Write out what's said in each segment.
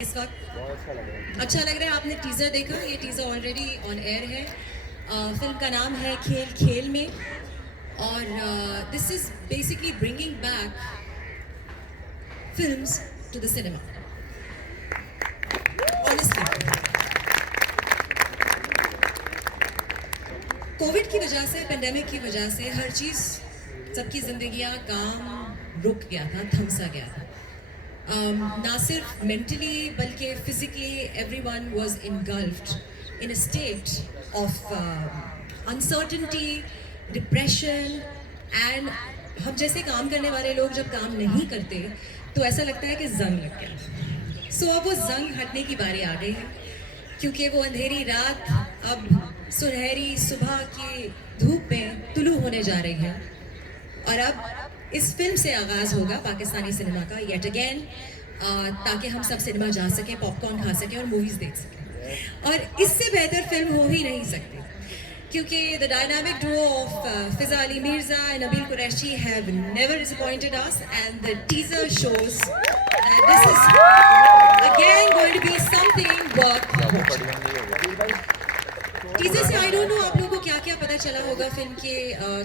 इस वक्त अच्छा लग रहा है। आपने टीज़र देखा, ये टीज़र ऑलरेडी ऑन एयर है। फिल्म का नाम है खेल खेल में और this is basically bringing back films to the cinema. Honestly COVID की वजह से, पेंडेमिक की वजह से हर चीज़, सबकी ज़िंदगियाँ, काम रुक गया था, थमसा गया था। ना सिर्फ मेंटली बल्कि physically everyone was engulfed in a state of uncertainty, depression and हम जैसे काम करने वाले लोग जब काम नहीं करते तो ऐसा लगता है कि जंग लग गया। सो अब वो जंग हटने की बारी आ गई है, क्योंकि वो अंधेरी रात अब सुनहरी सुबह की धूप में तुलू होने जा रही है। और अब इस फिल्म से आगाज़ होगा पाकिस्तानी सिनेमा का येट अगेन, ताकि हम सब सिनेमा जा सकें, पॉपकॉर्न खा सकें और मूवीज़ देख सकें। और इससे बेहतर फिल्म हो ही नहीं सकती, क्योंकि the dynamic duo of Fiza Ali Mirza and Nabeel Qureshi have never disappointed us and the teaser shows that this is again going to be something worth. Teaser से आई डोंट नो आप लोगों को क्या क्या पता चला होगा फिल्म के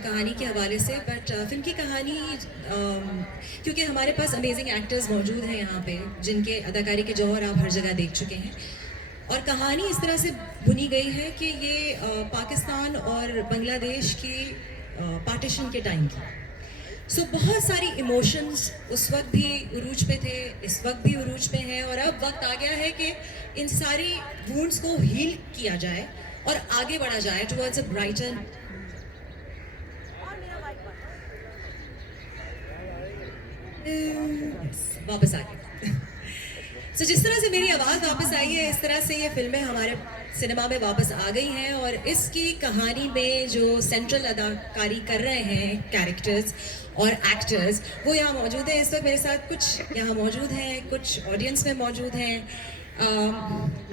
कहानी के हवाले से, बट फिल्म की कहानी, क्योंकि हमारे पास अमेजिंग एक्टर्स मौजूद हैं यहाँ पे जिनके अदाकारी के जौहर आप हर जगह देख चुके हैं, और कहानी इस तरह से बुनी गई है कि ये पाकिस्तान और बांग्लादेश की पार्टीशन के टाइम की। सो बहुत सारी इमोशंस उस वक्त भी उरूज पे थे, इस वक्त भी उरूज पे हैं, और अब वक्त आ गया है कि इन सारी वूंड्स को हील किया जाए और आगे बढ़ा जाए टुवर्ड्स अ ब्राइटर। वापस आ गए। सो जिस तरह से मेरी आवाज़ वापस आई है, इस तरह से ये फिल्में हमारे सिनेमा में वापस आ गई हैं, और इसकी कहानी में जो सेंट्रल अदाकारी कर रहे हैं कैरेक्टर्स और एक्टर्स, वो यहाँ मौजूद हैं। इस वक्त मेरे साथ कुछ यहाँ मौजूद हैं, कुछ ऑडियंस में मौजूद हैं।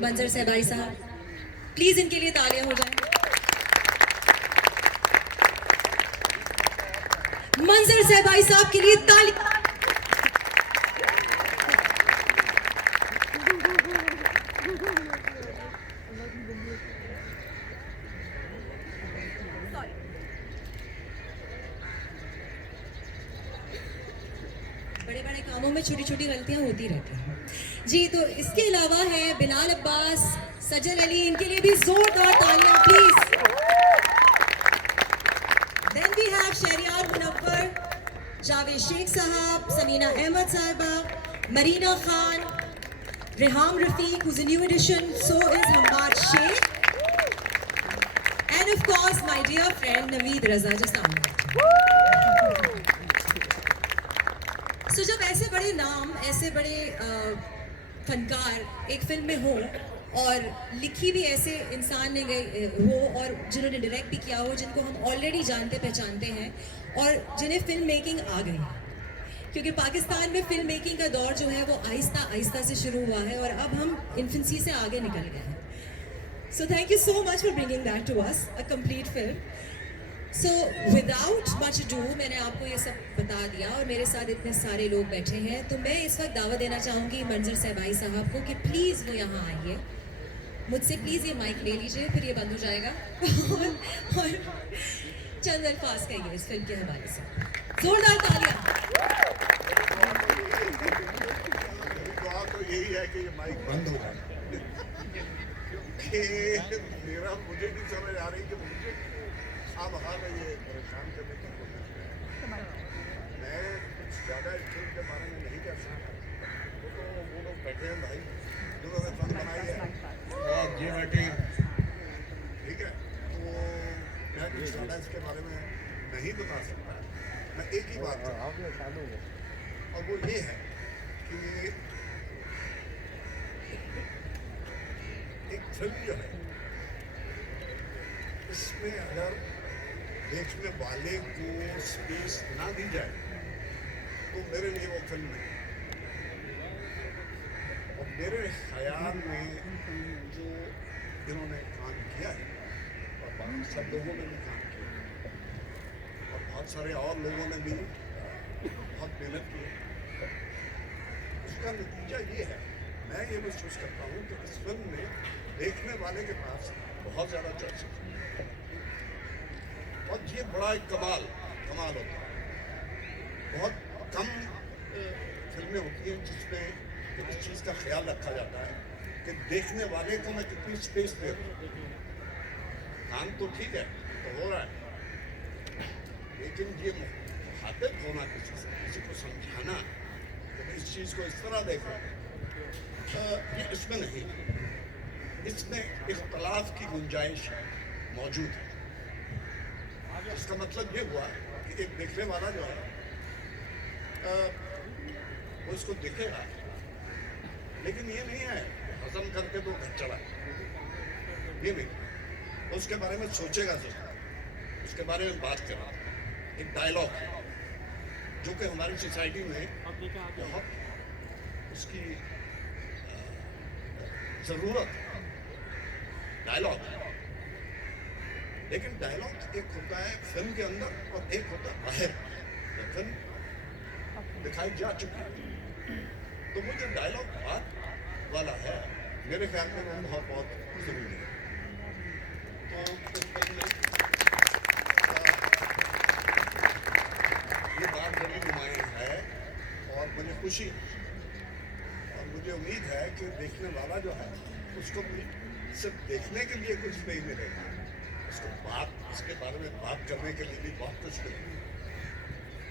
मंजर सहबाई साहब, प्लीज़ इनके लिए तालियां हो जाएं। मंजर सहबाई साहब के लिए ताली। बड़े बड़े कामों में छोटी छोटी गलतियां होती रहती हैं जी। तो इसके अलावा है बिलाल अब्बास, सजल अली, इनके लिए भी जोरदार तालियां please. Then we have Shahryar Munawwar, Javed Sheikh sahab, Sameena Ahmad साहिबा, Marina Khan, Reham Rafiq who's a new addition, so is Hammad Sheikh, and of course my dear friend Naveed रजा जसानी। सो जब ऐसे बड़े नाम, ऐसे बड़े फनकार एक फिल्म में हो, और लिखी भी ऐसे इंसान ने गई हो, और जिन्होंने डायरेक्ट भी किया हो, जिनको हम ऑलरेडी जानते पहचानते हैं, और जिन्हें फिल्म मेकिंग आ गई, क्योंकि पाकिस्तान में फिल्म मेकिंग का दौर जो है वो आहिस्ता आहिस्ता से शुरू हुआ है, और अब हम इन्फेंसी से आगे निकल गए हैं। So thank you so much for bringing that to us, a complete film. So without much do, मैंने आपको ये सब बता दिया, और मेरे साथ इतने सारे लोग बैठे हैं, तो मैं इस वक्त दावत देना चाहूँगी मंजर सहबाई साहब को कि प्लीज़ वो यहाँ आइए। मुझसे प्लीज़ ये माइक ले लीजिए, फिर ये बंद हो जाएगा। और चंद अल्फाज कहिए इस फिल्म के हवाले से। जोरदार तालियां। तो यही है कि ये माइक बंद हो जाए। मेरा मुझे नहीं समझ आ रही कि मुझे अब में ये परेशान करने की कोशिश है। मैं कुछ ज़्यादा इस फिल्म के बारे में नहीं कर सकता, वो लोग बैठे हैं भाई जिन्होंने फिल्म बनाई है, ये बैठे हैं, ठीक है। तो मैं कुछ ज़्यादा इसके बारे में नहीं बता सकता। मैं एक ही बात और वो ये है कि एक फिल्म जो है, इसमें अगर देखने वाले को स्पेस ना दी जाए तो मेरे लिए वो फिल्म नहीं। और मेरे ख्याल में जो इन्होंने काम किया है, और बाकी सब लोगों ने भी काम किया, और बहुत सारे और लोगों ने भी बहुत मेहनत की, उसका नतीजा ये है मैं ये महसूस करता हूँ कि इस फिल्म में देखने वाले के पास बहुत ज़्यादा चॉइस है और ये बड़ा एक कमाल होता है। बहुत कम फिल्में होती हैं जिसमें इस चीज़ का ख्याल रखा जाता है कि देखने वाले को मैं कितनी स्पेस दे दूँ। काम तो ठीक है, तो हो रहा है, लेकिन ये मुखातिब होना किसी को समझाना कि इस चीज़ को इस तरह देखो, ये इसमें नहीं। इसमें इख्तलाफ की गुंजाइश मौजूद है। इसका मतलब ये हुआ कि एक देखने वाला जो है वो इसको देखेगा, लेकिन ये नहीं है हजम करके तो घर चला, ये नहीं। उसके बारे में सोचेगा जरूर, उसके बारे में बात करेगा। एक डायलॉग जो कि हमारी सोसाइटी में बहुत उसकी ज़रूरत है, डायलॉग। लेकिन डायलॉग एक होता है फिल्म के अंदर और एक होता है बाहर। फिल्म दिखाई जा चुकी है, तो वो जो डायलॉग बात वाला है मेरे ख्याल में वो बहुत ज़रूरी है। तो इस फिल्म में ये बात बड़ी नुमायाँ है और मुझे खुशी है और मुझे उम्मीद है कि देखने वाला जो है उसको सिर्फ देखने के लिए कुछ नहीं मिलेगा, उसको इसके बारे में बात करने के लिए भी बहुत कुछ मिलेगा।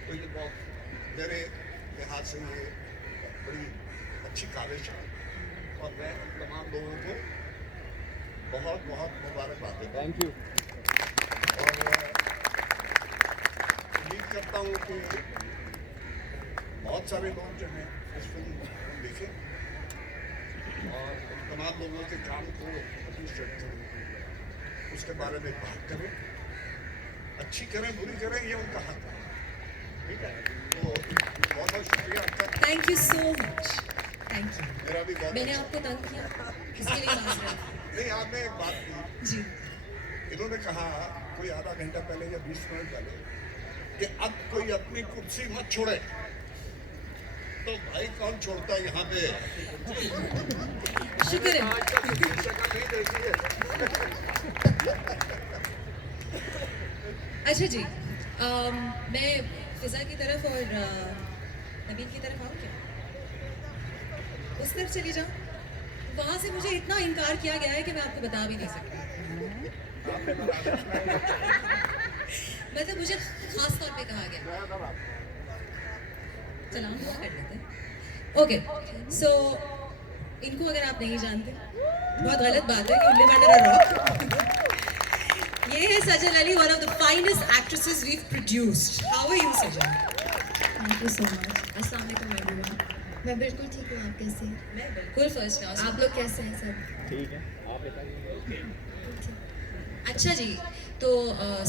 तो ये बहुत मेरे लिहाज से ये बड़ी अच्छी काविश है और मैं तमाम लोगों को बहुत मुबारकबाद देता हूँ। Thank you. और उम्मीद करता हूँ कि बहुत सारे लोग जो हैं इस फिल्म को देखें और तमाम लोगों के काम को अप्रिशिएट करें, उसके बारे में बात करें, अच्छी करें बुरी करें, ये उनका हक है। ठीक है, तो बहुत शुक्रिया आपका। Thank you so much, thank you. मेरा भी बहुत मैंने आपको तंग किया, किसके लिए बात रहा? नहीं, आपने एक बात की, जी, इन्होंने कहा कोई आधा घंटा पहले या 20 मिनट पहले कि अब कोई अपनी कुर्सी मत छोड़े। तो भाई कौन छोड़ता है यहाँ पे? शुक्र है। आज तक इतनी शक्ल नहीं देखी है। अच्छा जी, मैं फिजा की तरफ और नबील की तरफ आऊँ क्या? उस तरफ चली जाऊँ? वहाँ से मुझे इतना इनकार किया गया है कि मैं आपको बता भी नहीं सकती। मतलब मुझे खास तौर पे कहा गया। चलो हम दुआ कर लेते हैं। ओके, सो इनको अगर आप नहीं जानते, बहुत गलत बात है कि लिव अंडर अ रॉक। ये है Sajal Ali, one of the finest actresses we produced. How are you Sajal? Thank you so much. अस्सलाम वालेकुम एवरीवन। मैं बिल्कुल ठीक हूँ, आप कैसे हैं? मैं बिल्कुल फर्स्ट क्लास। आप लोग कैसे हैं सब? ठीक है, आप बताइए। अच्छा जी, तो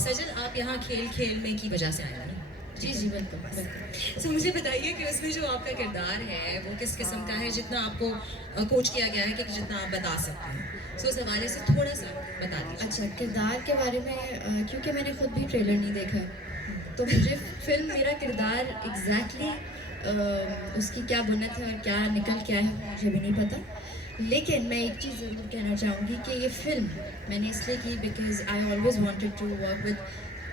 सजल आप यहाँ खेल में की वजह से आए हैं? जी जी बिल्कुल बिल्कुल। तो मुझे बताइए कि उसमें जो आपका किरदार है वो किस किस्म का है, जितना आपको कोच किया गया है कि जितना आप बता सकते हैं। सो उस हवाले से थोड़ा सा बता दीजिए। अच्छा, किरदार के बारे में क्योंकि मैंने खुद भी ट्रेलर नहीं देखा है, तो मुझे फिल्म मेरा किरदार एग्जैक्टली उसकी क्या बुनियाद है और क्या निकल क्या है मुझे भी नहीं पता। लेकिन मैं एक चीज़ ज़रूर कहना चाहूँगी कि ये फिल्म मैंने इसलिए की because I always wanted to work with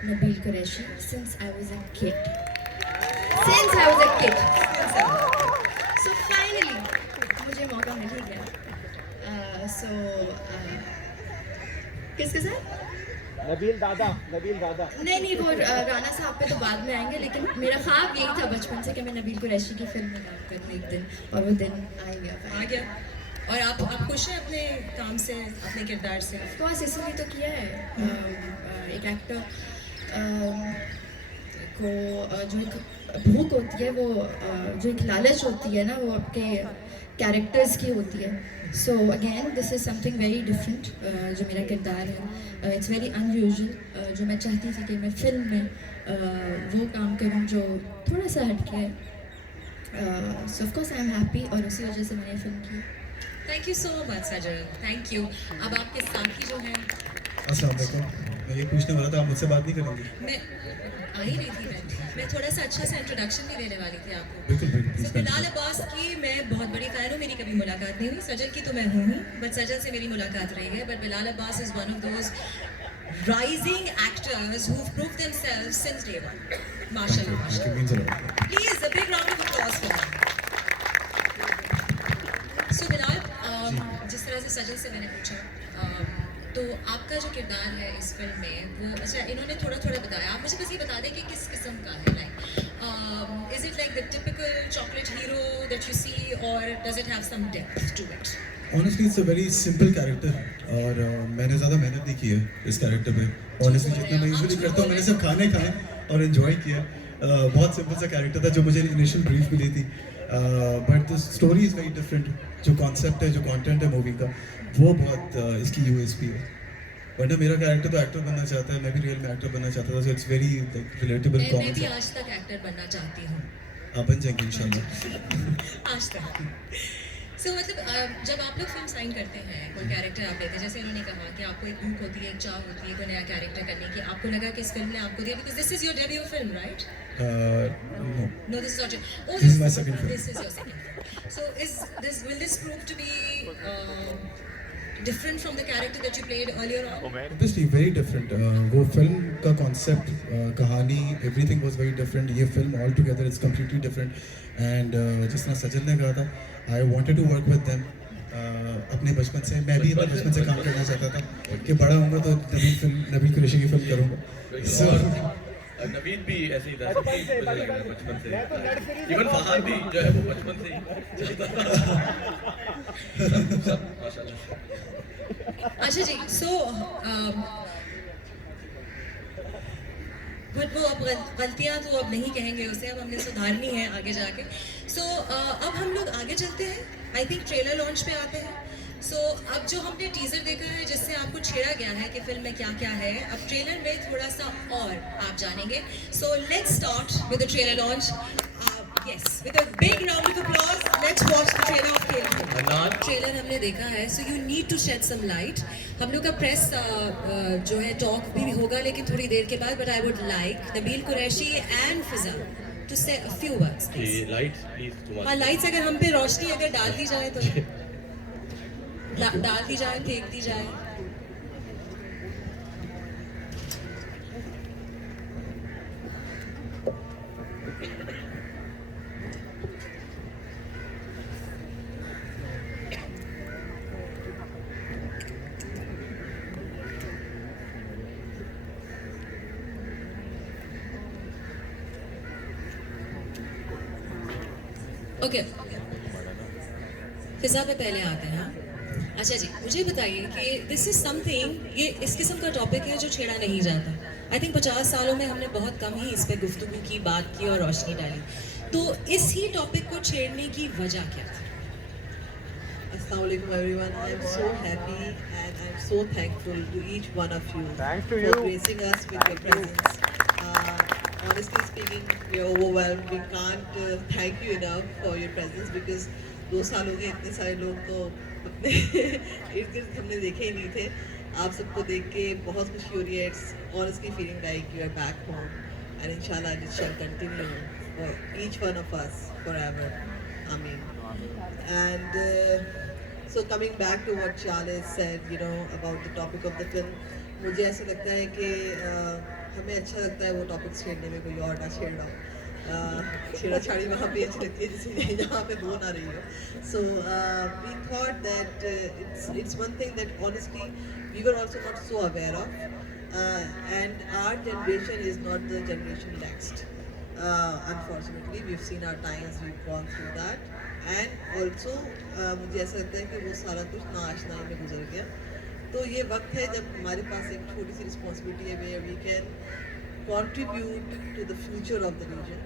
Nabeel Qureshi since I was a kid. So finally मुझे मौका मिल ही गया। किसके साथ? नबील दादा। नहीं वो राना साहब पे तो बाद में आएंगे, लेकिन मेरा ख्वाब यही था बचपन से कि मैं नबील कुरैशी की फिल्म में काम करूँ एक दिन, और वो दिन आ गया। और आप खुश हैं अपने काम से, अपने किरदार से? ऑफकोर्स, इसीलिए तो किया है। एक एक्टर को जो एक भूख होती है, वो जो एक लालच होती है ना, वो आपके कैरेक्टर्स की होती है। So again this is something very different जो मेरा किरदार है। It's very unusual. जो मैं चाहती थी कि मैं फिल्म में वो काम करूँ जो थोड़ा सा हटके है। So of course I am happy, और उसी वजह से मैंने फिल्म की। Thank you so much Sajal, thank you. अब आपके साथी जो हैं, अस्सलाम वालेकुम। मैं ये पूछने वाला था, आप मुझसे बात नहीं करेंगे? मैं आ ही रही थी, मैं थोड़ा सा अच्छा सा इंट्रोडक्शन भी देने वाली थी आपको। बिल्कुल बिल्कुल So, प्लीज बिलाल अब्बास की मैं बहुत बड़ी फ़ैन हूँ, मेरी कभी मुलाकात नहीं हुई। सजल की तो मैं हूँ ही, बट सजल से मेरी मुलाकात रही है। But Bilal Abbas is one of those rising actors who've proved themselves since day one. Mashallah, mashallah. Means a lot. Please, a big round of applause for him. So, Bilal, जिस तरह से सजल से मैंने पूछा, तो आपका जो किरदार है इस फिल्म में, वो अच्छा इन्होंने थोड़ा थोड़ा बताया, आप मुझे बस ये बता दें कि किस किस्म का है, like is it like the typical chocolate hero that you see, or does it have some depth to it? Honestly it's a very simple character, और मैंने ज़्यादा मेहनत नहीं की है इस कैरेक्टर पे। ऑनेस्टली जितना मैं यूजुअली करता हूँ, मैंने सिर्फ खाने खाए और इन्जॉय किया। बहुत सिंपल सा कैरेक्टर था जो मुझे इनिशियल ब्रीफ मिली थी, but the story is very different. जो कॉन्सेप्ट है, जो कंटेंट है मूवी का, वो बहुत इसकी यूएसपी है। वरना मेरा कैरेक्टर तो एक्टर बनना चाहता है, मैं भी रियल में एक्टर बनना चाहता था, सो इट्स वेरी रिलेटेबल मैं भी कॉमन। आज तक एक्टर बनना चाहती हूँ, आप बन जाएंगे इंशाल्लाह। आज तक। सो मतलब जब आप लोग फिल्म साइन करते हैं, कोई कैरेक्टर आप लेते हैं, जैसे इन्होंने कहा कि आपको एक भूख होती है, एक चाह होती है कोई नया कैरेक्टर करने की, आपको लगा कि इस फिल्म ने आपको दिया, because this is your debut film, right? No, No, this is not your. Oh, This is my second film. This is your second film. So, will this prove to be different from the character that you played earlier on? Obviously very different. वो film का concept, कहानी, everything was very different. ये film all together is completely different. And जिस तरह सजल ने कहा था, I wanted to work with them. अपने बचपन से मैं भी अपने बचपन से काम करना चाहता था कि बड़ा होऊंगा तो नबील कुरैशी की फिल्म करूँगा। So नवीन भी ऐसे ही था, सब मुझे लगता है बचपन से। इवन फहाद भी जो है वो बचपन से ही सब माशाल्लाह। अच्छा जी, so बट वो अब गलतियाँ तो अब नहीं कहेंगे उसे, अब हमने सुधारनी है आगे जाके। सो अब हम लोग आगे चलते हैं, आई थिंक ट्रेलर लॉन्च पे आते हैं। सो अब जो हमने टीजर देखा है जिससे आपको छेड़ा गया है कि फिल्म में क्या क्या है, अब ट्रेलर में थोड़ा सा और आप जानेंगे। So let's start with the trailer launch. Yes, with a big round of applause, let's watch the trailer of Khel. Trailer हमने देखा है, so you need to shed some light. हम लोग का प्रेस जो है टॉक भी होगा लेकिन थोड़ी देर के बाद, but I would like Nabeel Qureshi and Fiza to say a few words. Lights please. हाँ, लाइट्स अगर हम पे रोशनी अगर डाल दी जाए तो डाल दी जाए, फेंक दी जाए। ओके, फिजा पे पहले आते हैं। हाँ, अच्छा जी, मुझे बताइए कि दिस इज समथिंग, ये इस किस्म का टॉपिक है जो छेड़ा नहीं जाता। आई थिंक 50 सालों में हमने बहुत कम ही इस पे गुफ्तगू की, बात की और रोशनी डाली। तो इस ही टॉपिक को छेड़ने की वजह क्या थी? Assalamu alaikum everyone. I am so happy and I am so thankful to each one of you for gracing us with your presence. Honestly speaking, we are overwhelmed. We can't thank you enough for your presence because 2 साल हो गए, इतने सारे लोग तो अपने इर्द गिर्द हमने देखे ही नहीं थे। आप सबको देख के बहुत खुशी हो रही है। It's honestly feeling like you are back home and inshallah it shall continue for each one of us forever. Ameen. And so coming back to what Charles said, you know, about the topic of the film, मुझे ऐसा लगता है कि हमें अच्छा लगता है वो टॉपिक्स छेड़ने में, कोई और ना छेड़ रहा हो। छेड़ा छाड़ी वहाँ पे अच्छी लगती है जिससे जहाँ पे हो ना रही हो। So we thought that it's one thing that honestly we were also not so aware of, and our generation is not the generation next. Unfortunately, we've seen our times, we've gone through that, and also मुझे ऐसा लगता है कि वो सारा कुछ नाआशनाई में गुजर गया। तो ये वक्त है जब हमारे पास एक छोटी सी रिस्पॉन्सिबिलिटी है, where we can contribute to the future of the region,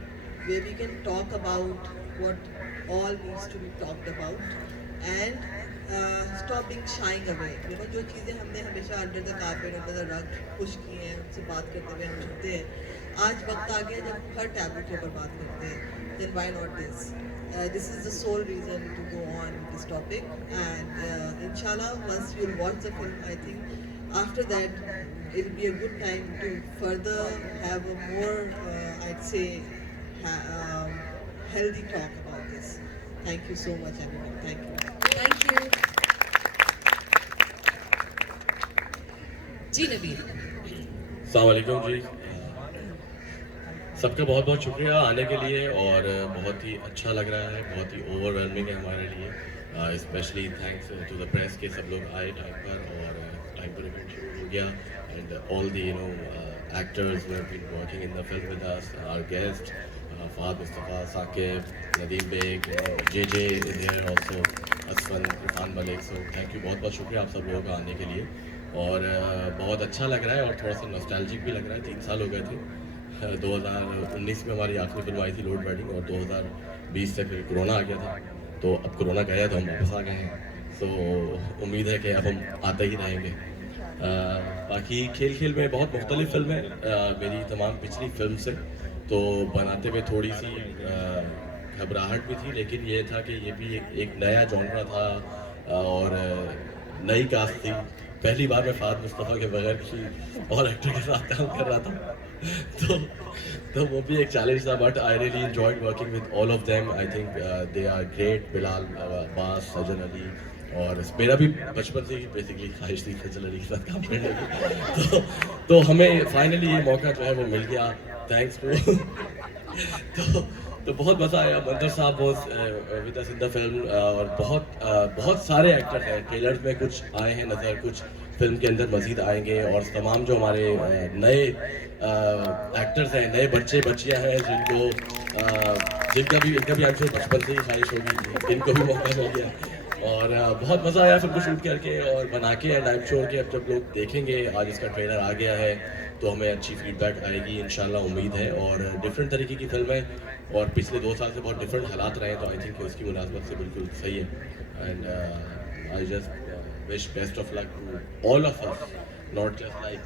where we can talk about what all needs to be talked about, and stop being shying away. You know, जो चीज़ें हमने हमेशा under the carpet, under the rug push की हैं, उनसे बात करते हुए हम छुपते हैं, आज वक्त आ गया जब हर टैबू के ऊपर बात करते हैं। Then why not this? This is the sole reason to go on with this topic, and inshallah once you'll watch the film, I think after that, it will be a good time to further have a more, I'd say, healthy talk about this. Thank you so much, everyone. Thank you. Thank you. जी नबील, अस्सलाम वालेकुम जी। सबका बहुत बहुत शुक्रिया आने के लिए और बहुत ही अच्छा लग रहा है, बहुत ही ओवरवेलमिंग है हमारे लिए। Specially thanks to the press के सब लोग आए टाइम पर और टाइम पर इवेंट शुरू हो गया and all the actors who have been working in the film with us, our guests, Fahad Mustafa, Saqib, Nadeem Beg, JJ is here also, Asfan, Irfan Malik, so thank you, बहुत बहुत शुक्रिया आप सब लोगों का आने के लिए और बहुत अच्छा लग रहा है और थोड़ा सा नॉस्टैल्जिक भी लग रहा है। 3 साल हो गए थे, 2019 में हमारी आखिरी फिल्म आई थी लोड वेडिंग और 2020 से फिर कोरोना आ गया था, तो अब कोरोना गया तो हम वापस आ गए हैं, तो उम्मीद है कि अब हम आते ही रहेंगे। बाकी खेल खेल में बहुत मुख्तलिफ फिल्म है मेरी तमाम पिछली फिल्म से, तो बनाते हुए थोड़ी सी घबराहट भी थी, लेकिन ये था कि ये भी एक नया जॉनरा था और नई कास्ट थी। पहली बार मैं फहद मुस्तफ़ा के बगैर किसी और एक्टर के साथ काम कर रहा था, तो वो भी एक चैलेंज था, but I really enjoyed working with all of them. I think they are great. Bilal, Abbas, Sajan Ali, और मेरा भी बचपन से ही बेसिकली ख्वाहिश थी फजल अली के साथ काम करने की, तो हमें फाइनली ये मौका जो है वो मिल गया, थैंक्स टू तो बहुत मज़ा आया। मंदर साहब बहुत with us in the film और बहुत सारे एक्टर्स हैं, ट्रेलर्स में कुछ आए हैं नज़र, कुछ फिल्म के अंदर मज़ीद आएंगे और तमाम जो हमारे नए एक्टर्स हैं, नए बच्चे बच्चियाँ हैं जिनका भी बचपन से ही ख्वाहिश होगी, इनको भी मौका मिल गया और बहुत मज़ा आया फिल्म को शूट करके और बना के एंड आई एम श्योर कि अब जब लोग देखेंगे, आज इसका ट्रेलर आ गया है तो हमें अच्छी फीडबैक आएगी इंशाल्लाह, उम्मीद है। और डिफरेंट तरीके की फिल्म है और पिछले 2 साल से बहुत डिफरेंट हालात रहे हैं, तो आई थिंक उसकी मुनासबत से बिल्कुल सही है and I just wish best of luck to all of us, not just like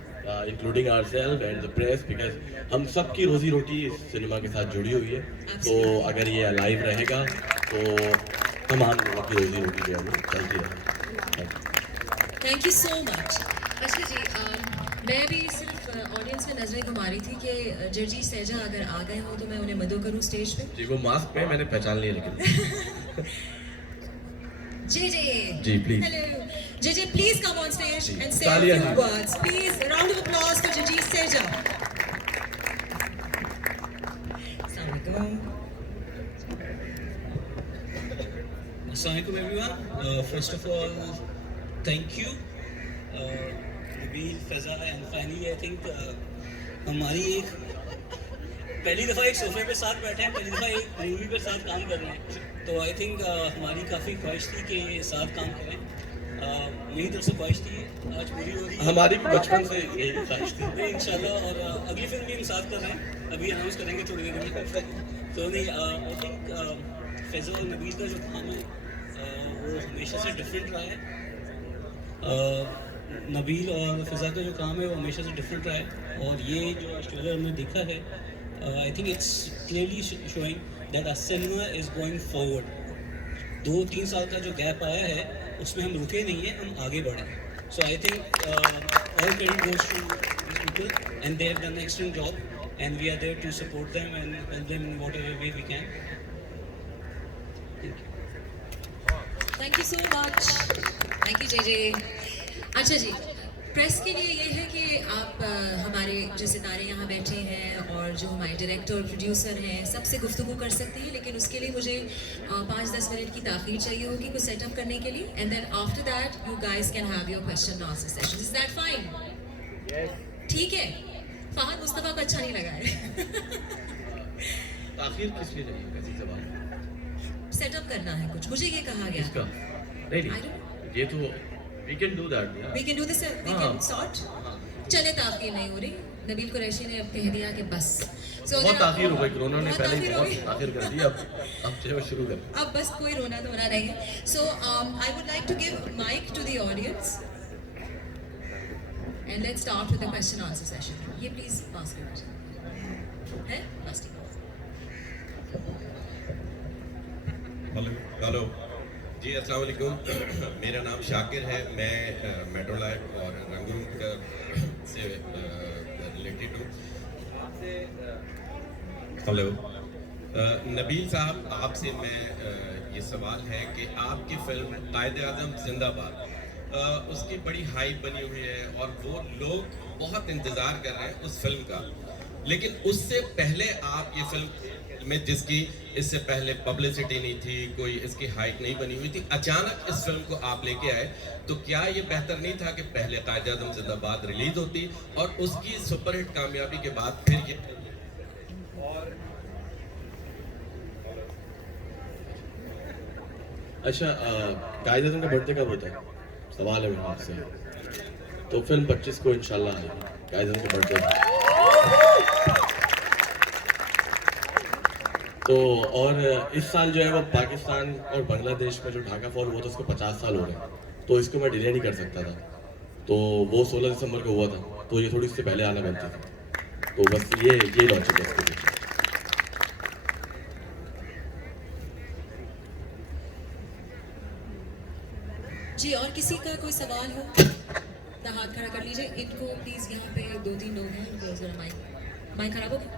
including ourselves and the press, because हम सब की रोजी रोटी इस सिनेमा के साथ जुड़ी हुई है, तो अगर ये लाइव रहेगा तो तमाम लोगों की रोजी रोटी जो है वो चलती रहेगी। Thank you so much. अच्छा जी, मैं भी सिर्फ ऑडियंस में नजरें घुमा रही थी कि जर्जी सैजा अगर आ गए हो तो मैं उन्हें मदद करूं स्टेज पे। जी वो मास्क पे मैंने पहचान लिया, लेकिन जी please, hello J please come on stage and say तालियां few जी। words, please round of applause for जर्जी सैजा। अस्सलाम वालेकुम। Assalamualaikum everyone. First of all, thank you, Nabil, Faiza, and finally I think हमारी एक पहली दफ़ा एक सोफे पे साथ बैठे हैं, पहली दफ़ा एक मूवी पे साथ काम कर रहे हैं, तो आई थिंक हमारी काफ़ी ख्वाहिश थी कि साथ काम करें। मेरी तरफ से ख्वाहिश थी, आज पूरी हो रही है। हमारी भी बचपन से यही ख्वाहिश थी इंशाल्लाह, और अगली फिल्म भी हम साथ कर रहे हैं, अभी अनाउंस करेंगे थोड़ी देर में। तो नहीं, आई थिंक फैज़ा और नबील का जो काम है वो हमेशा से डिफरेंट रहा है। नबील और फ़िज़ा का जो काम है वो हमेशा से डिफरेंट रहा है, और ये जो आज ट्रेलर हमने देखा है, I think it's clearly showing that our cinema is going forward. 2-3 साल का जो गैप आया है उसमें हम रुके नहीं हैं, हम आगे बढ़े। So I think all credit goes to this people and they have done an excellent job and we are there to support them and help them in whatever way we can. Thank you so much. Thank you J. अच्छा जी, press के लिए ये है कि आप हमारे जो सितारे यहाँ बैठे हैं और जो हमारे डायरेक्टर और प्रोड्यूसर हैं सबसे गुफ्तगू कर सकते हैं, लेकिन उसके लिए मुझे 5-10 मिनट की ताख़ीर चाहिए होगी कुछ सेटअप करने के लिए, and then after that you guys can have your question and answer session. Is that fine? ठीक है। फहद मुस्तफ़ा को अच्छा नहीं लगा है। आखिर किस लिए चाहिए कैसी जबान सेटअप करना है कुछ, मुझे ये कहा गया। इसका नहीं, ये तो we can do that, yeah. We can do this, we हाँ। can sort। चले ताख़ीर नहीं हो रही, नबील कुरैशी ने अब कह दिया कि बस। So बहुत अगर ताख़ीर हो गई, कोरोना ने बहुत पहले ही ताख़ीर हो बहुत गई। ताख़ीर कर दी, अब जो है शुरू कर। अब बस कोई रोना धोना नहीं है। So I would like to give mic to the audience and let's start with the question answer session. ये please pass it है बस ठीक। हेलो, जी अस्सलाम वालेकुम मेरा नाम शाकिर है मैं मेट्रो लाइफ और रंगरूम से रिलेटेड हूँ हेलो नबील साहब आपसे मैं ये सवाल है कि आपकी फिल्म कायद-ए-आज़म जिंदाबाद उसकी बड़ी हाइप बनी हुई है और वो लोग बहुत इंतज़ार कर रहे हैं उस फिल्म का, लेकिन उससे पहले आप ये फिल्म में जिसकी इससे पहले पब्लिसिटी नहीं थी, कोई इसकी हाइप नहीं बनी हुई थी, अचानक इस फिल्म को आप लेके आए, तो क्या ये बेहतर नहीं था कि पहले कायद-ए-आज़म जिंदाबाद रिलीज होती और उसकी सुपरहिट कामयाबी के बाद फिर ये और अच्छा कायद-ए-आज़म का बर्थडे कब होता है? सवाल है मेरा आपसे। तो फिल्म 25 को इंशाल्लाह आएगी कायद-ए-आज़म का बर्थडे। तो और इस साल जो है वो पाकिस्तान और बांग्लादेश में जो ढाका फॉल हुआ था उसको 50 साल हो रहे हैं, तो इसको मैं डिले नहीं कर सकता था, तो वो 16 दिसंबर को हुआ था, तो ये थोड़ी इससे पहले आना बनती थी, तो बस ये लॉजिक है इसके लिए। जी और किसी का कोई सवाल हो तो हाथ खड़ा कर लीजिए। इनको प्लीज यहाँ पे 2-3 लोग हैं, इनको जरा माइक खराब हो गया।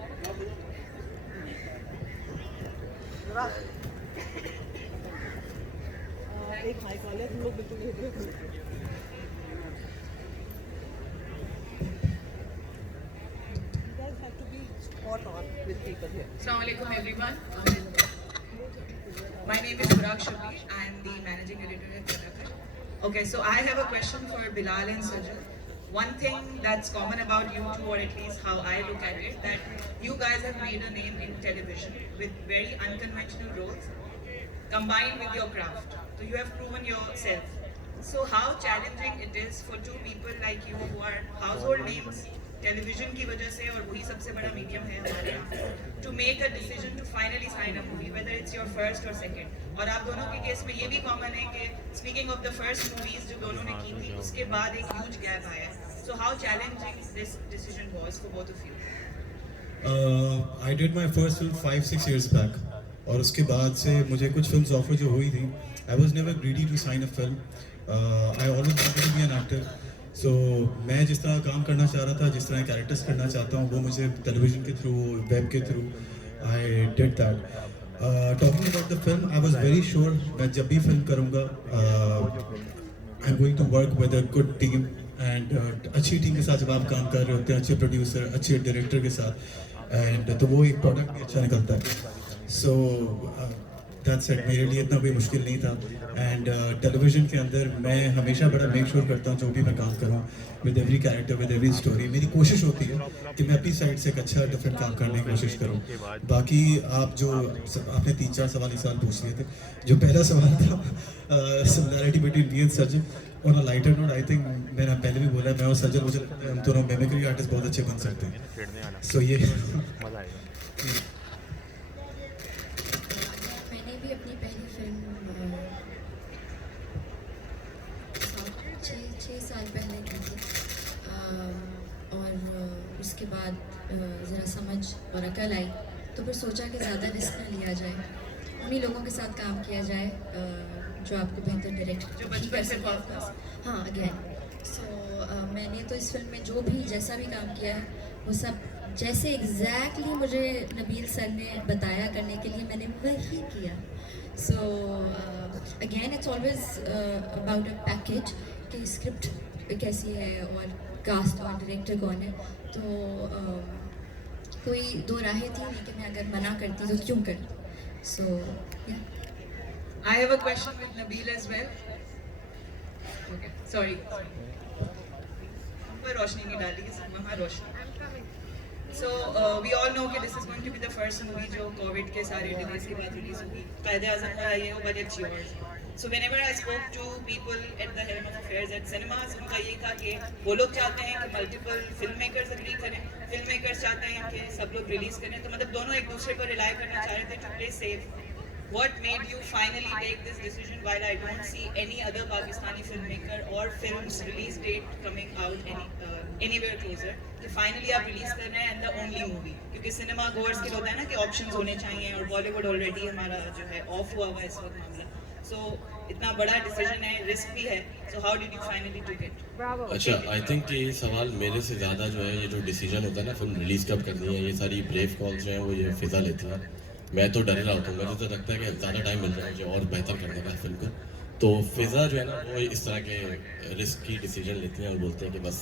एक माइक वाले तुम लोग बिल्कुल नहीं Assalamu alaikum everyone. My name is Parag Shabir. I am the managing editor at Tadakar. Okay, so I have a question for Bilal and Sajal. One thing that's common about you two, or at least how I look at it, that you guys have made a name in television with very unconventional roles combined with your craft. So you have proven yourself. So how challenging it is for two people like you who are household names television की वजह से, और वही सबसे बड़ा medium है हमारे यहाँ, to make a decision to finally sign a movie, whether it's your first और सेकंड। और आप दोनों के केस में ये भी कॉमन है कि speaking of the first movies जो दोनों ने की थी उसके बाद एक ह्यूज गैप आया है। So how challenging this decision was for both of you? I did my first film 5-6 years back, और उसके बाद से मुझे कुछ फिल्म्स ऑफर जो हुई थी, I was never greedy to sign a film, I always wanted to be an actor. So मैं जिस तरह काम करना चाह रहा था, जिस तरह कैरेक्टर्स करना चाहता हूँ, वो मुझे टेलीविजन के थ्रू, वेब के थ्रू I did that. Talking about the film, I was very sure मैं जब भी फिल्म करूँगा I am going to work with a good team, and अच्छी टीम के साथ जब आप काम कर रहे होते हैं, अच्छे प्रोड्यूसर, अच्छे डायरेक्टर के साथ, एंड तो वो एक प्रोडक्ट भी अच्छा निकलता है। सो दैट्स इट, मेरे लिए इतना कोई मुश्किल नहीं था। एंड टेलीविजन के अंदर मैं हमेशा बड़ा मेक श्योर करता हूँ जो भी मैं काम करूँ, with every character, with every story, मेरी कोशिश होती है कि मैं अपनी साइड से एक अच्छा डिफरेंट काम करने की कोशिश करूँ। बाकी आप जो आपने 3-4 सवाल इस साल पूछ लिए थे, जो पहला सवाल था similarity between me and Sajal, on a lighter note, I think मैंने पहले भी बोला, मैं और सजल, मुझे हम दोनों मिमिक्री आर्टिस्ट बहुत अच्छे बन सकते हैं। सो ये भी अपनी पहली फिल्म 6 साल पहले की थी, और उसके बाद ज़रा समझ और अकल आई, तो फिर सोचा कि ज़्यादा रिस्क न लिया जाए, उन्हीं लोगों के साथ काम किया जाए जो आपको बेहतर डायरेक्ट जो बचपन से बहुत। हाँ अगेन, सो मैंने तो इस फिल्म में जो भी जैसा भी काम किया है वो सब जैसे एग्जैक्टली मुझे नबील सर ने बताया करने के लिए मैंने वही किया। So again it's always about a package कि स्क्रिप्ट कैसी है और कास्ट और डायरेक्टर कौन है, तो कोई दो राहें थी नहीं कि मैं अगर मना करती तो क्यों करती। सो I have a question with Nabil as well. Okay, sorry. पर रोशनी नहीं डाली है, वहाँ रोशनी। So we all know कि this is going to be the first movie जो कोविड के सारे डिलेज के बाद रिलीज होगी। कायद-ए-आज़म का ये हो, but it's yours. So whenever I spoke to people at the helm of affairs at cinemas, उनका ये था कि वो लोग चाहते हैं कि मल्टीपल फिल्म मेकर्स एग्री करें, फिल्म मेकर्स चाहते हैं कि सब लोग रिलीज करें, तो मतलब दोनों एक दूसरे पर रिलाई करना चाह रहे थे to play safe. What made you finally take this decision while I don't see any other Pakistani filmmaker or film's release date coming out anywhere closer कि finally आप release कर रहे हैं and the only movie, क्योंकि cinema goers के होता है ना कि options होने चाहिए, और Bollywood already हमारा जो है off हुआ हुआ है इस वक्त मामला। So इतना बड़ा डिसीजन है, रिस्क भी है, so how did you finally took it? अच्छा, आई थिंक ये सवाल मेरे से ज़्यादा जो है ये जो डिसीजन होता है ना फिल्म रिलीज़ कब करनी है, ये सारी ब्रेव कॉल्स जो हैं वो ये फिज़ा लेती है। मैं तो डर रहा होता हूँ, मुझे तो लगता है कि ज़्यादा टाइम मिल जाए मुझे और बेहतर करने का फिल्म को। तो फिज़ा जो है ना वो इस तरह के रिस्क की डिसीजन लेती हैं और बोलते हैं कि बस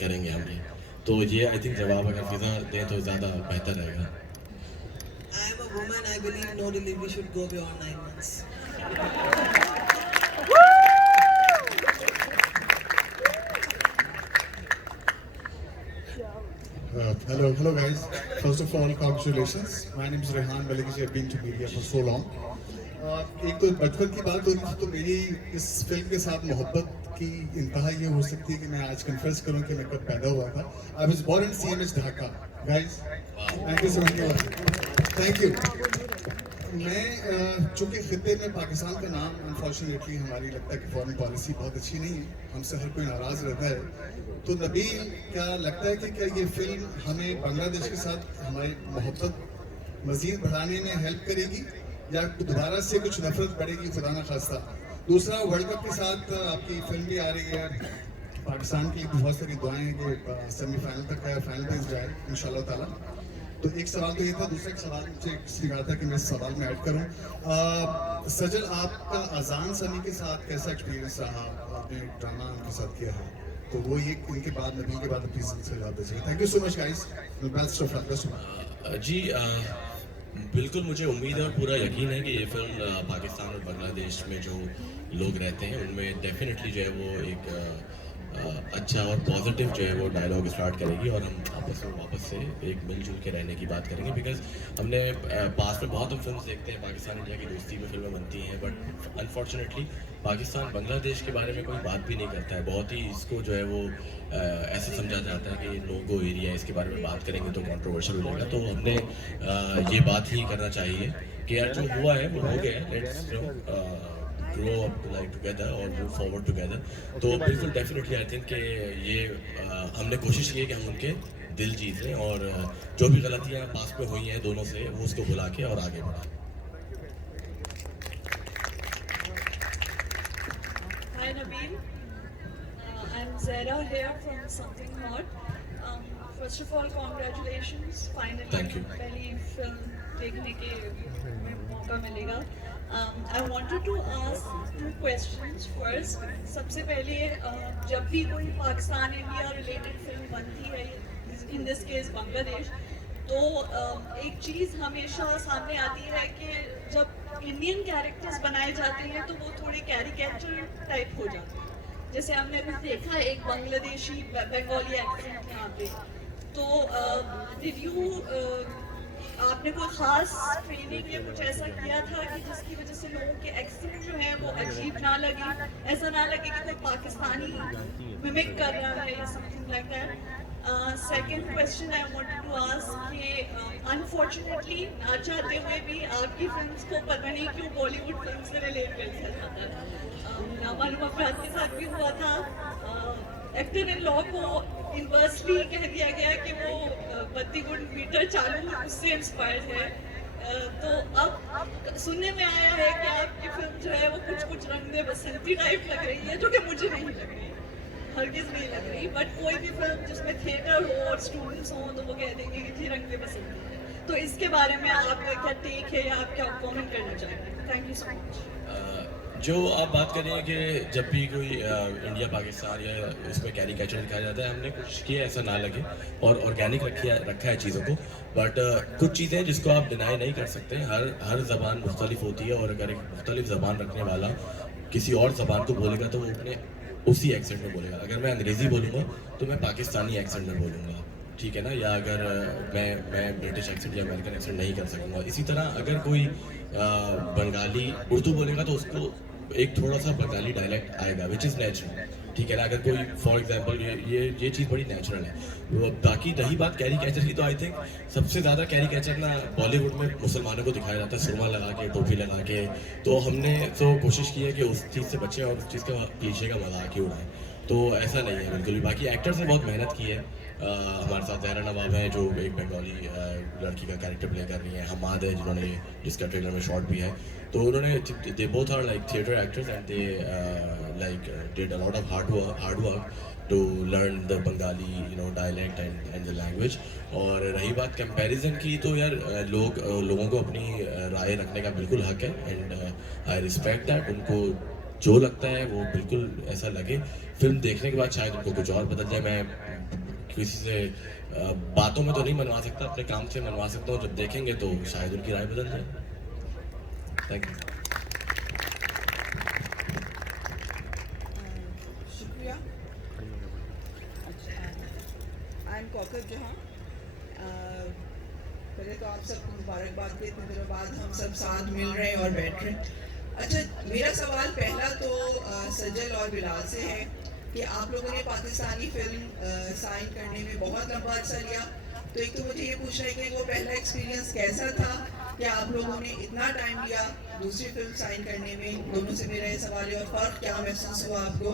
करेंगे हम ये। तो ये आई थिंक जवाब अगर फिज़ा दें तो ज़्यादा बेहतर रहेगा। I am a woman, I believe no delivery should go beyond 9 months. Hello guys. First of all, congratulations. My name is Rehan Malik. I've been to media for so long. एक तो बचपन की बात होती थी तो मेरी इस फिल्म के साथ मोहब्बत की इंतहा ये हो सकती है कि मैं आज कन्फेस करूं कि मैं कब पैदा हुआ था। I was born in CMH Dhaka. Guys, thank you so much. Thank you. मैं चूँकि खिते में पाकिस्तान का नाम अनफॉर्चुनेटली हमारी लगता है कि फॉरेन पॉलिसी बहुत अच्छी नहीं है, हमसे हर कोई नाराज़ रहता है। तो नबील क्या लगता है कि क्या ये फिल्म हमें बांग्लादेश के साथ हमारी मोहब्बत मज़ीद बढ़ाने में हेल्प करेगी या दोबारा से कुछ नफरत बढ़ेगी, खुदा ना खास्ता। दूसरा, वर्ल्ड कप के साथ आपकी फिल्म भी आ रही है, पाकिस्तान की बहुत सारी दुआएं हैं कि सेमीफाइनल तक है, फाइनल तक जाए इंशाल्लाह ताला। तो एक सवाल तो ये था, दूसरा एक सवाल मुझे किसी कहा था कि मैं इस सवाल में ऐड करूं। सजल, आपका अजान समी के साथ कैसा एक्सपीरियंस रहा? आपने ड्रामा उनके साथ किया है, तो वो ये इनके बाद नबील के बाद प्लीज से जवाब दीजिए। Thank you so much guys. Best of luck. जी बिल्कुल, मुझे उम्मीद है और पूरा यकीन है कि ये फिल्म पाकिस्तान और बांग्लादेश में जो लोग रहते हैं उनमें डेफिनेटली जो है वो एक अच्छा और पॉजिटिव जो है वो डायलॉग स्टार्ट करेगी और हम आपस में वापस से एक मिलजुल के रहने की बात करेंगे। बिकॉज हमने पास में बहुत हम फिल्म देखते हैं, पाकिस्तान इंडिया की दोस्ती में फिल्में बनती हैं, बट अनफॉर्चुनेटली पाकिस्तान बांग्लादेश के बारे में कोई बात भी नहीं करता है। बहुत ही इसको जो है वो ऐसे समझा जाता है कि नो गो एरिया, इसके बारे में बात करेंगे तो कंट्रोवर्शियल हो जाएगा। तो हमने ये बात ही करना चाहिए कि यार जो हुआ है वो हो गया है, let's grow up like together or move forward together। तो बिल्कुल डेफिनेटली आई थिंक कि ये हमने कोशिश की है कि हम उनके दिल जीत लें और जो भी गलतियाँ पास में हुई हैं दोनों से वो उसको भुला के और आगे बढ़ाएं। Hi Nabil, I'm Zara here from Something Hot. First of all, congratulations. Finally, Thank you. पहली फिल्म देखने के मौका मिलेगा। I wanted to ask 2 questions. First, सबसे पहले जब भी कोई पाकिस्तान इंडिया रिलेटेड फिल्म बनती है, in this case बांग्लादेश, तो एक चीज़ हमेशा सामने आती है कि जब इंडियन कैरेक्टर्स बनाए जाते हैं तो वो थोड़े कैरिकेचर टाइप हो जाते हैं। जैसे हमने अभी देखा एक बांग्लादेशी बंगाली एक्सेंट यहाँ पे, तो डिड यू आपने कोई खास ट्रेनिंग या कुछ ऐसा किया था कि जिसकी वजह से लोगों के एक्सेंट जो है वो अजीब ना लगे, ऐसा ना लगे कि कोई पाकिस्तानी मिमिक कर रहा है या something like that? Second question I wanted to ask कि अनफॉर्चुनेटली ना चाहते हुए भी आपकी फिल्म्स को पता नहीं क्यों बॉलीवुड फिल्म से रिलेट कर दिया जाता है। ना मालूम अपराध के साथ भी हुआ था, एक्टर इन लॉ को इन्वर्सली कह दिया गया कि वो 32 गुण मीटर चालू उससे इंस्पायर्ड है। तो अब सुनने में आया है कि आपकी फिल्म जो है वो कुछ रंग दे बसंती टाइप लग रही है, जो कि मुझे नहीं लग रही, हरगिज़ नहीं लग रही। बट कोई भी फिल्म जिसमें थिएटर हो और स्टूडेंट्स हों तो वो कह देंगे कि जी रंग दे बसंती है। तो इसके बारे में आपका क्या टेक है या आप क्या कमेंट करना चाहेंगे? Thank you so much. जो आप बात कर रहे हैं कि जब भी कोई इंडिया पाकिस्तान या उसमें कैरिकेचर दिखाया जाता है, हमने कुछ किया ऐसा ना लगे और ऑर्गेनिक रखा है चीज़ों को। बट कुछ चीज़ें जिसको आप डिनाई नहीं कर सकते, हर ज़बान मुख्तलिफ होती है और अगर एक मुख्तलिफ ज़बान रखने वाला किसी और ज़बान को बोलेगा तो वो अपने उसी एक्सेंट में बोलेगा। अगर मैं अंग्रेज़ी बोलूँगा तो मैं पाकिस्तानी एक्सेंट में बोलूँगा, ठीक है ना? या अगर मैं ब्रिटिश एक्सेंट या अमेरिकन एक्सेंट नहीं कर सकूँगा। इसी तरह अगर कोई बंगाली उर्दू बोलेगा तो उसको एक थोड़ा सा बंगाली डायलेक्ट आएगा, विच इज़ नेचुरल। ठीक है ना, अगर कोई फॉर एग्जांपल ये चीज़ बड़ी नेचुरल है। वो बाकी रही बात कैरी कैचर की, तो आई थिंक सबसे ज़्यादा कैरी कैचर ना बॉलीवुड में मुसलमानों को दिखाया जाता है, सुरमा लगा के, टोपी लगा के। तो हमने तो कोशिश की है कि उस चीज़ से बचें और उस चीज़ का क्लीशे का मजाक ही उड़ाएं। तो ऐसा नहीं है बिल्कुल भी। बाकी एक्टर्स ने बहुत मेहनत की है। हमारे साथ ज़हरा नवाब हैं जो एक बंगाली लड़की का कैरेक्टर प्ले कर रही हैं। हमाद है जिन्होंने जिसका ट्रेलर में शॉट भी है। तो उन्होंने they both are like theatre actors and they like did a lot of hard work to learn the Bengali dialect and the language. और रही बात कंपैरिजन की, तो यार लोगों को अपनी राय रखने का बिल्कुल हक है एंड आई रिस्पेक्ट दैट। उनको जो लगता है वो बिल्कुल ऐसा लगे। फिल्म देखने के बाद शायद उनको कुछ और बदल जाए। मैं किसी से बातों में तो नहीं मनवा सकता, अपने काम से मनवा सकता हूँ। जब देखेंगे तो शायद उनकी राय बदल जाए। Thank you. शुक्रिया। आई एम कौकब जहाँ। पहले तो आप सबको मुबारकबाद के, इतने दिनों बाद हम सब साथ मिल रहे हैं और बैठ रहे हैं। अच्छा, मेरा सवाल पहला तो सजल और बिलाल से है कि आप लोगों ने पाकिस्तानी फिल्म साइन करने में बहुत लंबा अर्सा लिया। तो एक तो मुझे ये पूछना है कि वो पहला एक्सपीरियंस कैसा था कि आप लोगों ने इतना टाइम लिया दूसरी फिल्म साइन करने में? दोनों से मेरा ये सवाल है। और फ़र्क क्या महसूस हुआ आपको?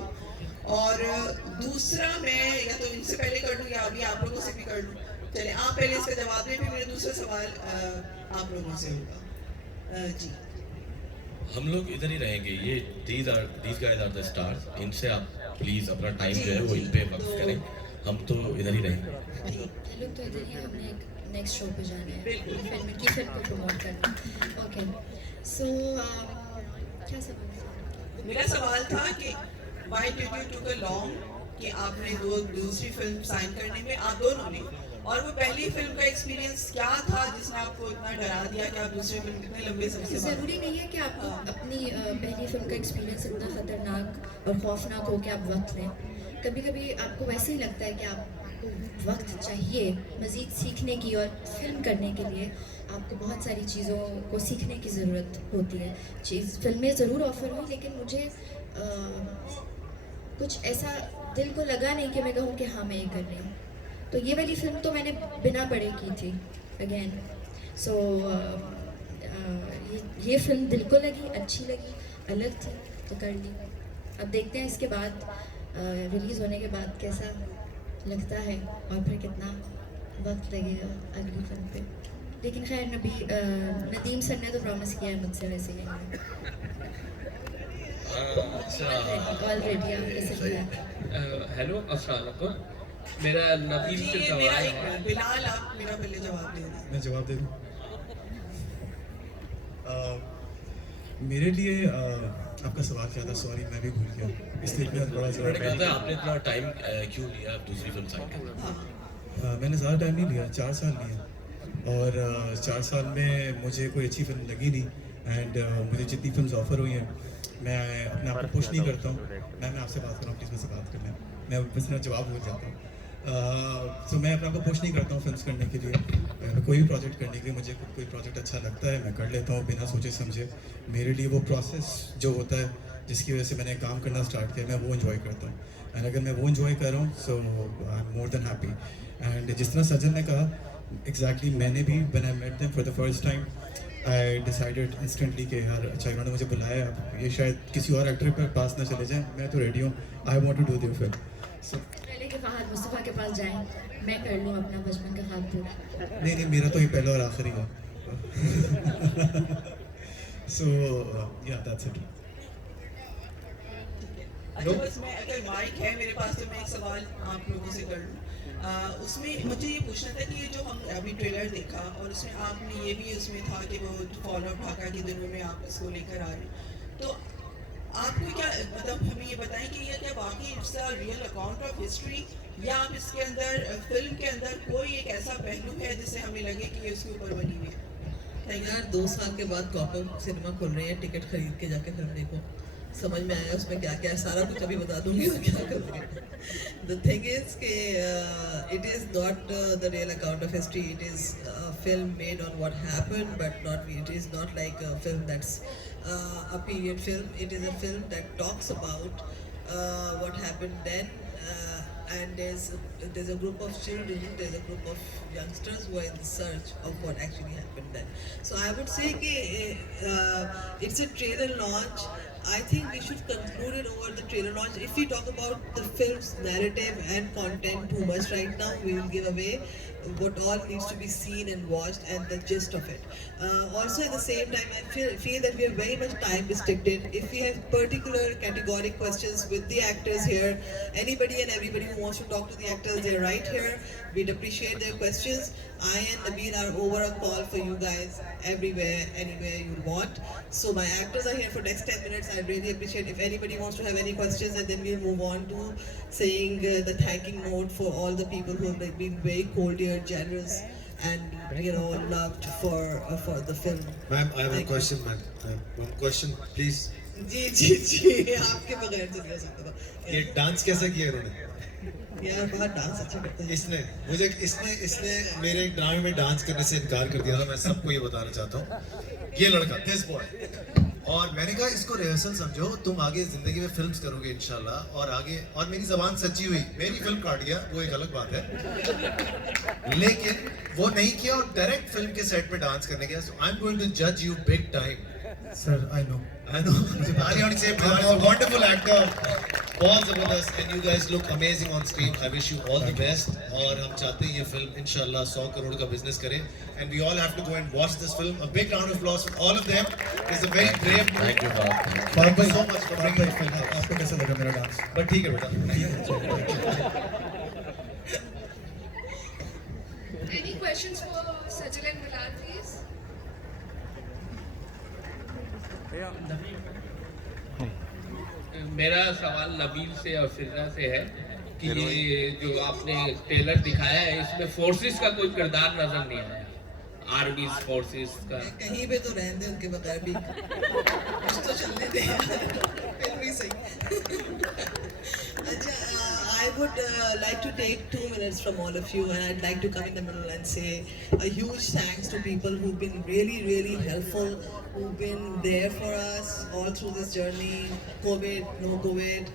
और दूसरा, मैं या तो इनसे पहले कर दूँ या अभी आप लोगों से भी कर लूँ। चले आप पहले इसका जवाब दें, फिर मेरा दूसरा सवाल आप लोगों से होगा। जी, हम लोग इधर ही रहेंगे। ये these guys are the stars। इनसे आप प्लीज़ अपना टाइम जो है वो इन पे वक्त करें। हम तो इधर ही रहेंगे। लोग तो इधर ही, हमने एक नेक्स्ट शो पे जाना है, फिल्म को प्रमोट करना। ओके, सो क्या सवाल? मेरा सवाल था कि why did you took a long कि आपने दूसरी फिल्म साइन करने में, आप दोनों ने, और वो पहली फिल्म का एक्सपीरियंस क्या था जिसने आपको इतना डरा दिया कि आप दूसरी फिल्म कितने लंबे समय से? ज़रूरी नहीं है कि आपको अपनी पहली फिल्म का एक्सपीरियंस इतना ख़तरनाक और खौफनाक हो कि आप वक्त लें। कभी कभी आपको वैसे ही लगता है कि आपको वक्त चाहिए मज़ीद सीखने की, और फिल्म करने के लिए आपको बहुत सारी चीज़ों को सीखने की ज़रूरत होती है। फिल्में ज़रूर ऑफ़र हुई, लेकिन मुझे कुछ ऐसा दिल को लगा नहीं कि मैं कहूँ कि हाँ मैं ये कर रही हूँ। तो ये वाली फिल्म तो मैंने बिना पढ़े की थी अगेन। सो ये फिल्म दिल को लगी, अच्छी लगी, अलग थी, तो कर ली। अब देखते हैं इसके बाद रिलीज़ होने के बाद कैसा लगता है और फिर कितना वक्त लगेगा अगली फिल्म पे। लेकिन खैर नदीम सर ने तो प्रॉमिस किया है मुझसे, वैसे ही ऑलरेडी आपने से किया। हेलो, अस्सलाम वालेकुम। मेरा नदीम से सवाल है। बिलाल, आप मेरा पहले जवाब दे दें। मैं जवाब दे दूँ? मेरे लिए आपका सवाल क्या था? सॉरी, मैं भी भूल गया, इसलिए मैं बड़ा मैंने कहा था आपने इतना टाइम क्यों लिया दूसरी फिल्म साइन करने? मैंने ज़्यादा टाइम नहीं लिया, 4 साल लिए। और 4 साल में मुझे कोई अच्छी फिल्म लगी नहीं। एंड मुझे जितनी फिल्म ऑफ़र हुई हैं, मैं अपने आप को पुश नहीं करता हूँ। मैं आपसे बात कर रहा हूँ, प्लीज़ मुझसे बात कर लें। मैं बस मेरा जवाब भूल जाता हूँ। तो मैं अपने आप को पुश नहीं करता हूँ फिल्म करने के लिए। कोई भी प्रोजेक्ट करने के लिए मुझे कोई प्रोजेक्ट अच्छा लगता है, मैं कर लेता हूँ बिना सोचे समझे। मेरे लिए वो प्रोसेस जो होता है जिसकी वजह से मैंने काम करना स्टार्ट किया, मैं वो इन्जॉय करता हूँ। एंड अगर मैं वो इन्जॉय कर रहा हूँ, so I am more than happy. And जिस तरह सजन ने कहा, एग्जैक्टली मैंने भी when I met them for the first time, I decided instantly कि यार अच्छा इन्होंने मुझे बुलाया, अब ये शायद किसी और एक्टर के पास ना चले जाएं, मैं तो रेडी हूँ, I want to do their film. So पहले के फहद मुस्तफ़ा के पास जाएं, मैं कर लूँ अपना बचपन का ख्वाब पूरा। नहीं, मेरा तो ये पहला और आखिरी है। सो या दैट्स इट। अच्छा, बस मैं, अगर माइक है मेरे पास तो मैं एक सवाल आप लोगों से कर लूँ। उसमें मुझे ये पूछना था कि ये जो हम अभी ट्रेलर देखा और उसमें आपने ये भी उसमें था कि वो फॉल ऑफ ढाका के दिनों में आप इसको लेकर आ रहे हैं, तो आपको क्या मतलब हमें ये बताएं कि ये क्या वाकई it's a real account of history, या आप इसके अंदर फिल्म के अंदर कोई एक ऐसा पहलू है जिससे हमें लगे कि ये उसके ऊपर बनी हुई है? यार 2 साल के बाद कॉपर सिनेमा खोल रहे हैं, टिकट खरीद के जाके फिल्म देखो, समझ में आया उसमें क्या क्या है, सारा कुछ अभी बता दूंगी और क्या करूँगी। द थिंग इज के it is not the real account of history, it is film made on what happened, but not, it is not like a film that's a period film. It is a film that talks about what happened then. And there's a group of children, there's a group of youngsters who are in the search of what actually happened then. So I would say it's a trailer launch. I think we should conclude it over the trailer launch. If we talk about the film's narrative and content too much right now, we will give away what all needs to be seen and watched and the gist of it. Also at the same time, I feel that we are very much time restricted. If we have particular categoric questions with the actors here, anybody and everybody who wants to talk to the actors, they're right here. We'd appreciate their questions. I and Nabeel are over a call for you guys everywhere, anywhere you want. So my actors are here for next 10 minutes. I'd really appreciate if anybody wants to have any questions, and then we'll move on to saying the thanking note for all the people who have been very cordial, generous, and loved for the film. Ma'am, I have a question, ma'am. One question, please. जी जी जी आपके बगैर तो नहीं हो सकता था ये dance कैसा किया इन्होंने? यार बहुत डांस अच्छा करता है इसने मेरे ड्रामे में डांस करने से इनकार कर दिया था। मैं सबको ये बताना चाहता हूँ, ये लड़का दिस बॉय, और मैंने कहा इसको रिहर्सल समझो, तुम आगे जिंदगी में फिल्म्स करोगे इंशाल्लाह, और आगे, और मेरी जबान सच्ची हुई, मेरी फिल्म काट गया, वो एक अलग बात है, लेकिन वो नहीं किया और डायरेक्ट फिल्म के सेट पे डांस करने गया। सो आई एम गोइंग टू जज you big time. Sir, I know. Bilal is a wonderful actor, बहुत जबरदस्त, and you guys look amazing on screen. I wish you all the best. और हम चाहते हैं ये फिल्म इंशाल्लाह 100 करोड़ का बिजनेस करे, and we all have to go and watch this film. A big round of applause for all of them. It's a very brave move. Thank you, Bob. Thank you so much for bringing it. आपको कैसा लगा मेरा dance? But ठीक है बेटा। Any questions for Sajal and Bilal, please? मेरा सवाल नबील से और फिजा से है कि ये जो आपने ट्रेलर दिखाया है, इसमें फोर्सेस का कोई किरदार नजर नहीं आया, आर्मी फोर्सेस का। कहीं पे तो रहने दे उनके बगैर भी, कुछ तो चलने दे फिर भी सही। अच्छा, I would like to take 2 minutes from all of you, and I'd like to come in the middle and say a huge thanks to people who've been really, really helpful, who've been there for us all through this journey, COVID, no COVID,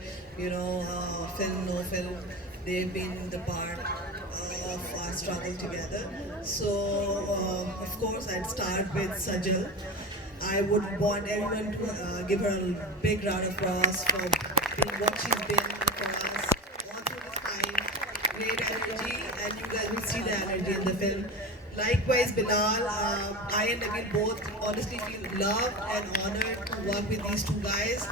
film, no film. They've been the part of our struggle together. So, of course, I'd start with Sajal. I would want everyone to give her a big round of applause for being what she's been for us all through this time. Great energy, and you guys will see the energy in the film. Likewise, Bilal, I and Nabeel both honestly feel loved and honored to work with these two guys.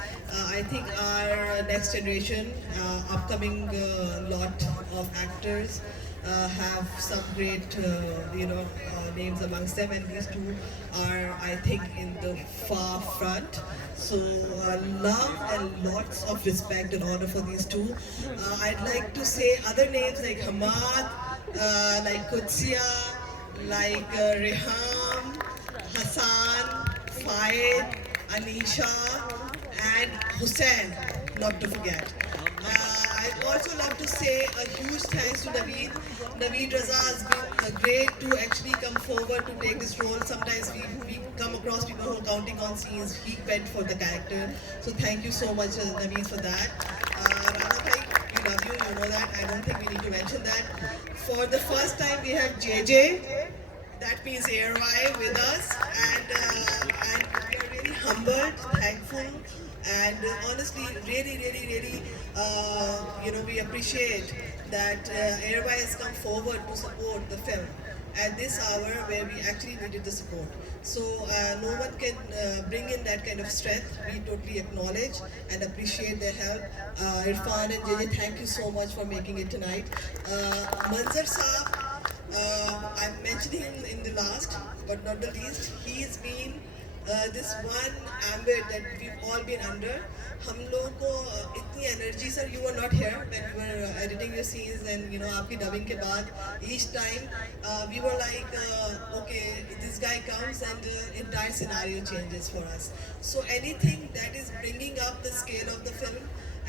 I think our next generation, upcoming lot of actors, have some great, names amongst them, and these two are, I think, in the far front. So, love and lots of respect and honor for these two. I'd like to say other names like Hamad, like Qudsiya, like Rehan, Hassan, Fayed, Anisha, and Hussain, not to forget. I'd also love to say a huge thanks to Naveed. Naveed Raza has been great to actually come forward to take this role. Sometimes we come across people who are counting on scenes. He went for the character. So thank you so much, Naveed, for that. Rana Bhai, we love you, you know that. I don't think we need to mention that. For the first time, we have JJ. That means ARY with us. And we are really humbled, thankful. And honestly, really, really, really, we appreciate that ARY has come forward to support the film at this hour where we actually needed the support. So no one can bring in that kind of strength. We totally acknowledge and appreciate their help. Irfan and JJ, thank you so much for making it tonight. Manzar Saab, I mentioned him in the last, but not the least. He's been this one ambit that we've all been under. हम लोगों को इतनी energy, sir you were not here when we were editing your scenes and आपकी dubbing के बाद each time we were like okay this guy comes and entire scenario changes for us. So anything that is bringing up the scale of the film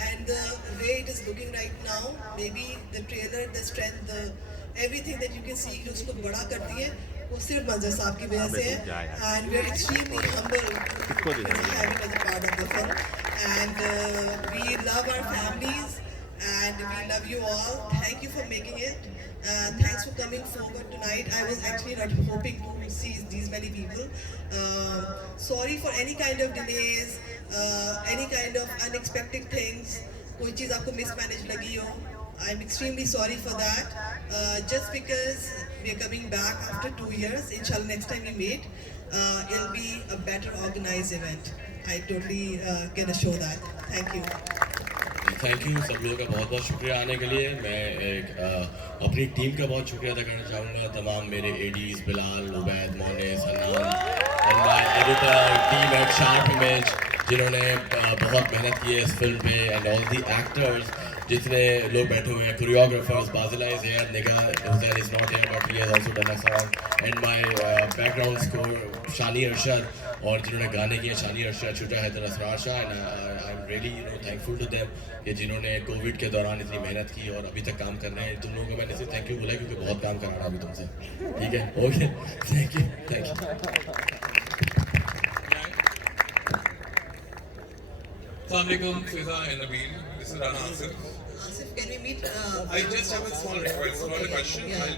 and the way it is looking right now, maybe the trailer, the strength, everything that you can see उसको बड़ा करती है. वो सिर्फ मंजर साहब की वजह से है and we are extremely humble having as a part of the film and we love our families and we love you all. Thank you for making it. Thanks for coming forward tonight. I was actually not hoping to see these many people. Sorry for any kind of delays, any kind of unexpected things. कोई चीज़ आपको mismanage लगी हो, I'm extremely sorry for that. Just because we are coming back after 2 years, inshallah next time we meet, it'll be a better organized event. I totally can assure that. Thank you. Thank you सब लोगों का बहुत बहुत शुक्रिया आने के लिए। मैं एक अपनी टीम का बहुत शुक्रिया अदा करना चाहूँगा, तमाम मेरे ADs Bilal, Ubaid, Monis, Hannan and my editor team at Sharp Image जिन्होंने बहुत मेहनत की है इस फिल्म पे एंड ऑल दी एक्टर्स जितने लोग बैठे हुए हैं, choreographers, बाजिला is here, Nigah Hussain is not here but he has also done a song and my background score Shani Arshad और जिन्होंने गाने किए Shani Arshad, Shuja Haider, Israr Shah and I am really thankful to them कि जिन्होंने कोविड के दौरान इतनी मेहनत की और अभी तक काम कर रहे हैं। तुम लोगों को मैंने सिर्फ थैंक यू बोला क्योंकि बहुत काम कराना अभी तुमसे, ठीक है? Okay, thank you. Assalamualaikum, Fiza and Nabil. This is Rana Asif. Asif, can we meet? I just have a small request, not a question. Yeah. I'll be